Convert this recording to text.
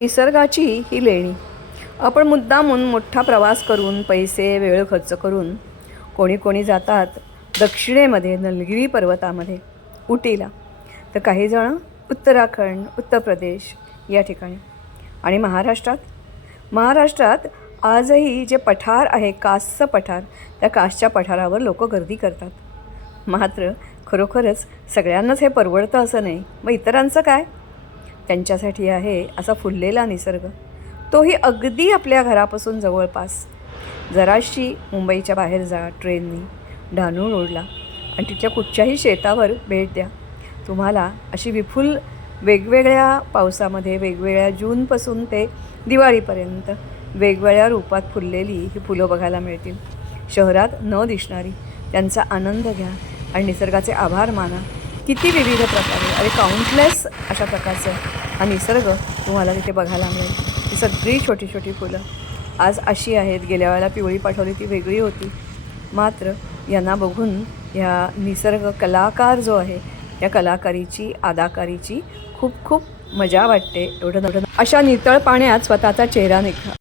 निसर्गाची ही लेणी. आपण मुद्दामून मोठा प्रवास करून पैसे वेळ खर्च करून कोणी कोणी जातात दक्षिणेमध्ये नलगिरी पर्वतामध्ये उटीला. तर काही जण उत्तराखंड उत्तर प्रदेश या ठिकाणी. आणि महाराष्ट्रात? महाराष्ट्रात आजही जे पठार आहे कासचं पठार त्या कासच्या पठारावर लोक गर्दी करतात. मात्र खरोखरच सगळ्यांनाच हे परवडतं असं नाही. मग इतरांचं काय? त्यांच्यासाठी आहे असा फुललेला निसर्ग. तोही अगदी आपल्या घरापासून जवळपास. जराशी मुंबईच्या बाहेर जा ट्रेननी. डहाणू रोडला आणि तिथल्या कुठच्याही शेतावर भेट द्या. तुम्हाला अशी विपुल वेगवेगळ्या पावसामध्ये वेगवेगळ्या जूनपासून ते दिवाळीपर्यंत वेगवेगळ्या रूपात फुललेली ही फुलं बघायला मिळतील. शहरात न दिसणारी. त्यांचा आनंद घ्या आणि निसर्गाचे आभार माना. किती विविध प्रकारे आणि काउंटलेस अशा प्रकारचं हा निसर्ग तुम्हाला तिथे बघायला मिळेल. ही सगळी छोटी छोटी फुलं. आज अशी आहेत गेल्या वेळेला पिवळी पाठवली ती वेगळी होती. मात्र यांना बघून ह्या निसर्ग कलाकार जो आहे या कलाकारीची अदाकारीची खूप खूप मजा वाटते. एवढं एवढं अशा नितळ पाण्यात स्वतःचा चेहरा निघा.